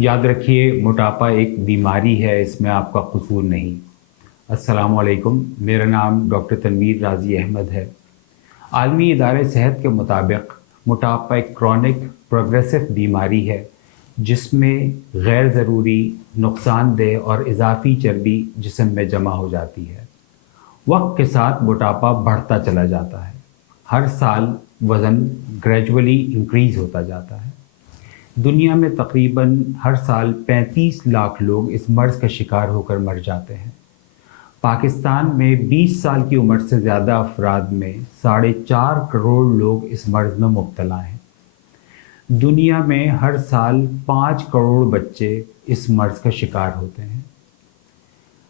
یاد رکھیے موٹاپا ایک بیماری ہے، اس میں آپ کا قصور نہیں۔ السلام علیکم، میرا نام ڈاکٹر تنویر رازی احمد ہے۔ عالمی ادارہ صحت کے مطابق موٹاپا ایک کرونک پروگریسو بیماری ہے جس میں غیر ضروری نقصان دہ اور اضافی چربی جسم میں جمع ہو جاتی ہے۔ وقت کے ساتھ موٹاپا بڑھتا چلا جاتا ہے۔ ہر سال وزن گریجولی انکریز ہوتا جاتا ہے۔ دنیا میں تقریباً ہر سال 35 لاکھ لوگ اس مرض کا شکار ہو کر مر جاتے ہیں۔ پاکستان میں 20 سال کی عمر سے زیادہ افراد میں 4.5 کروڑ لوگ اس مرض میں مبتلا ہیں۔ دنیا میں ہر سال 5 کروڑ بچے اس مرض کا شکار ہوتے ہیں۔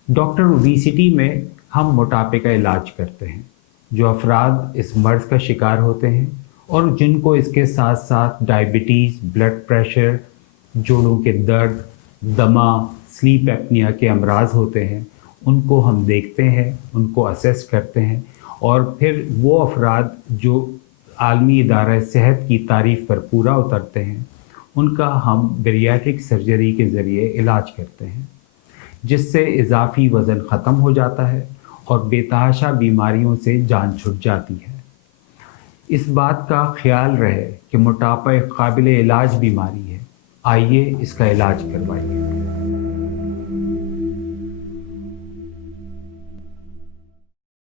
ڈاکٹر اوبیسٹی میں ہم موٹاپے کا علاج کرتے ہیں۔ جو افراد اس مرض کا شکار ہوتے ہیں اور جن کو اس کے ساتھ ساتھ ڈائبٹیز، بلڈ پریشر، جوڑوں کے درد، دمہ، سلیپ ایپنیا کے امراض ہوتے ہیں، ان کو ہم دیکھتے ہیں، ان کو اسیس کرتے ہیں، اور پھر وہ افراد جو عالمی ادارہ صحت کی تعریف پر پورا اترتے ہیں ان کا ہم بیریاٹرک سرجری کے ذریعے علاج کرتے ہیں، جس سے اضافی وزن ختم ہو جاتا ہے اور بے تحاشا بیماریوں سے جان چھٹ جاتی ہے۔ اس بات کا خیال رہے کہ موٹاپا ایک قابل علاج بیماری ہے، آئیے اس کا علاج کروائیے۔